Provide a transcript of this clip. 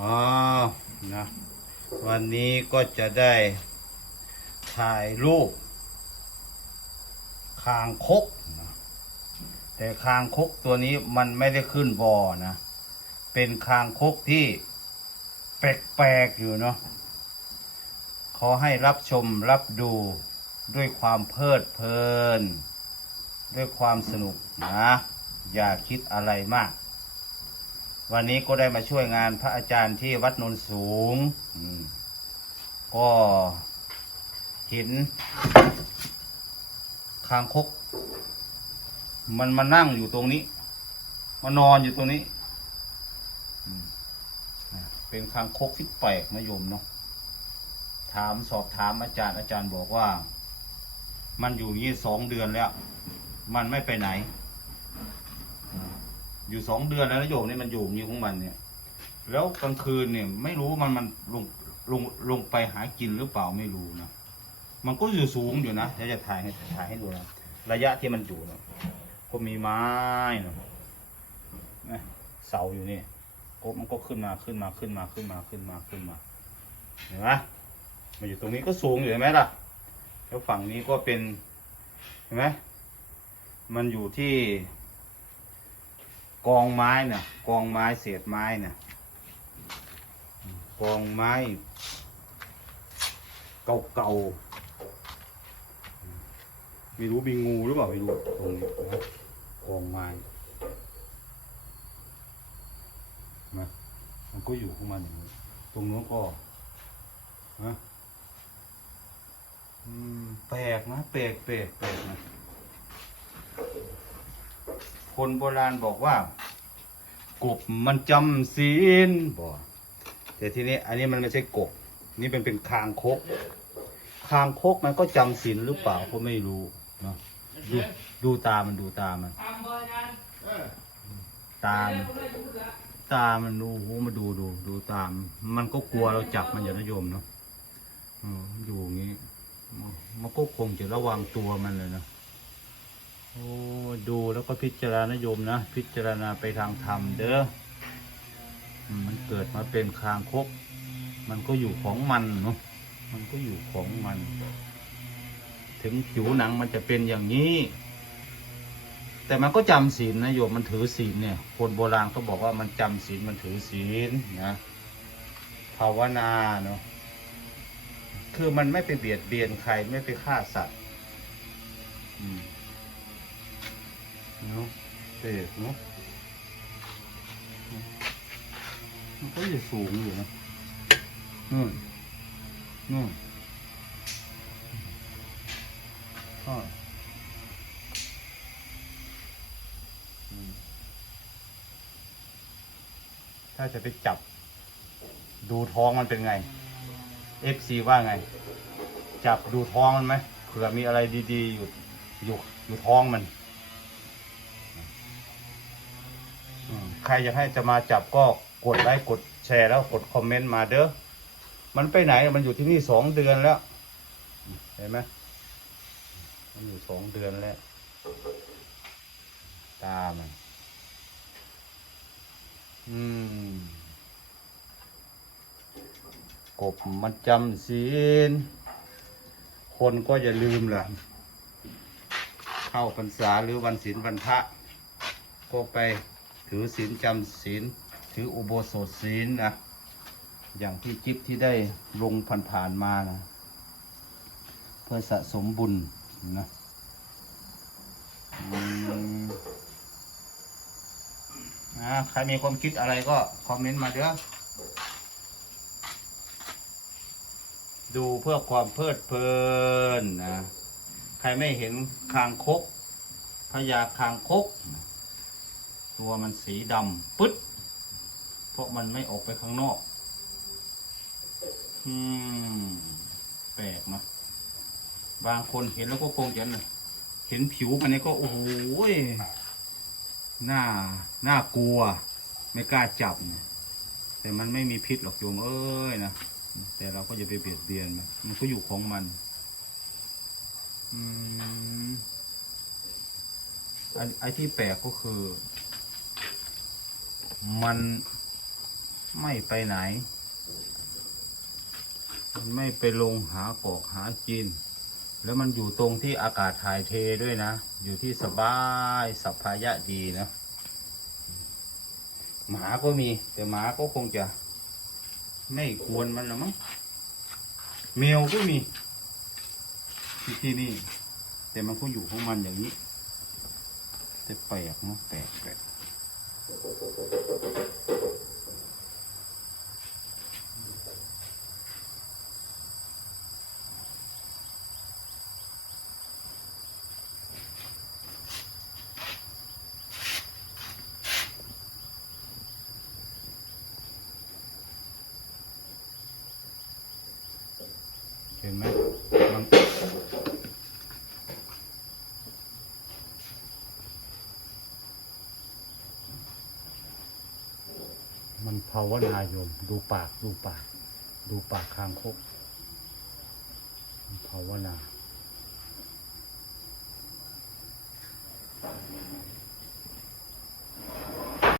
อ๋อนะวันนี้ก็จะได้ถ่ายรูปคางคกนะแต่คางคกตัวนี้มันไม่ได้ขึ้นบอนะ เป็นคางคกที่แปลกๆอยู่เนาะขอให้รับชมรับดูด้วยความเพลิดเพลิน ด้วยความสนุกนะ อย่าคิดอะไรมาก วันนี้ก็ได้มาช่วยงานพระอาจารย์ที่วัดนนสูงก็เห็นคางคก มันมานั่งอยู่ตรงนี้ มานอนอยู่ตรงนี้ เป็นคางคกที่แปลกนะโยมเนาะถามสอบถามอาจารย์อาจารย์บอกว่า มันอยู่ย่างนี้สองเดือนแล้ว มันไม่ไปไหน อยู่สองเดือนแล้วนะโยมนี่มันอยู่อย่างนี้ของมันเนี่ย แล้วกลางคืนเนี่ย ไม่รู้มันมันลงลงลงไปหากินหรือเปล่าไม่รู้นะมันก็อยู่สูงอยู่นะเดี๋ยวจะถ่ายให้ถ่ายให้ดูนะระยะที่มันอยู่เนะก็มีไม้นะนะเสาอยู่นี่ก็มันก็ขึ้นมาขึ้นมาขึ้นมาขึ้นมาขึ้นมาขึ้นมาเห็นไหมมาอยู่ตรงนี้ก็สูงอยู่เห็นไหมล่ะ แล้วฝั่งนี้ก็เป็นเห็นไหมมันอยู่ที่ กองไม้น่ะ กองไม้เศษไม้น่ะ กองไม้ เก่าๆไม่รู้มีงูหรือเปล่าไม่รู้ตรงนี้นะกองไม้นะมันก็อยู่ของมันอย่างนี้ตรงนู้นก็ฮะแปลกนะแปลกแปลกแปลกนะ คนโบราณบอกว่ากบมันจำศีลบอแต่ทีนี้อันนี้มันไม่ใช่กบ นี่เป็นเป็นคางคก คางคกมันก็จำศีลหรือเปล่าก็ไม่รู้เนาะดูดูตามันดูตามัน ตาม ตามันดูโอ้โหมาดูดูดูตาม มันก็กลัวเราจับมันอย่านโยมเนาะอยู่อย่างนี้มันมันก็คงจะระวังตัวมันเลยเนาะ โอ้ดูแล้วก็พิจารณาโยมนะ พิจารณาไปทางธรรมเด้อมันเกิดมาเป็นคางคก มันก็อยู่ของมันเนาะมันก็อยู่ของมัน ถึงผิวหนังมันจะเป็นอย่างนี้ แต่มันก็จำศีลนะโยมมันถือศีลเนี่ย คนโบราณเขาบอกว่ามันจำศีลมันถือศีลนะภาวนาเนาะคือมันไม่ไปเบียดเบียนใครไม่ไปฆ่าสัตว์ อืม เนาะเตกเนาะมันก็จะสูงอยู่นะนู่นนู่นอืมถ้าจะไปจับ ดูท้องมันเป็นไง FC ว่าไง จับดูท้องมันไหมเผื่อมีอะไรดีๆ อยู่อยู่อยู่ท้องมัน ใครอยากให้จะมาจับก็กดไลค์กดแชร์แล้วกดคอมเมนต์มาเด้อ มันไปไหนมันอยู่ที่นี่สองเดือนแล้ว เห็นไหมมันอยู่สองเดือนแล้ว ตามัน อืม กบมันจำศีล คนก็อย่าลืมล่ะ เข้าพรรษาหรือวันศีลวันพระ ก็ไป ถือศีลจำศีลถืออุโบสถศีลนะอย่างที่จิ๊บที่ได้ลงผ่านๆมานะเพื่อสะสมบุญนะใครมีความคิดอะไรก็คอมเมนต์มาเด้อดูเพื่อความเพลิดเพลินนะ ใครไม่เห็นคางคกพญาคางคก ตัวมันสีดำปึ๊ดเพราะมันไม่ออกไปข้างนอก อืม แปลกนะบางคนเห็นแล้วก็คงจะนะเห็นผิวมันนี่ก็โอ้โหยน่าหน่ากลัว ไม่กล้าจับ แต่มันไม่มีพิษหรอกโยมเอ้ยนะ แต่เราก็จะไปเบียดเบียนมันมันก็อยู่ของมัน อืมไอ้ที่แปลกก็คือ มันไม่ไปไหน มันไม่ไปลงหากอกหากิน แล้วมันอยู่ตรงที่อากาศถ่ายเทด้วยนะ อยู่ที่สบายสัพพายะดีนะหมาก็มี แต่หมาก็คงจะ ไม่ควรมันละมั้งแมวก็มี ที่ที่นี่ แต่มันก็อยู่ของมันอย่างนี้ แต่แปลกเนาะแปลกแปลก เห็นไหมมันมัน ภาวนาโยม ดูปากดูปาก ดูปากคางคกภาวนา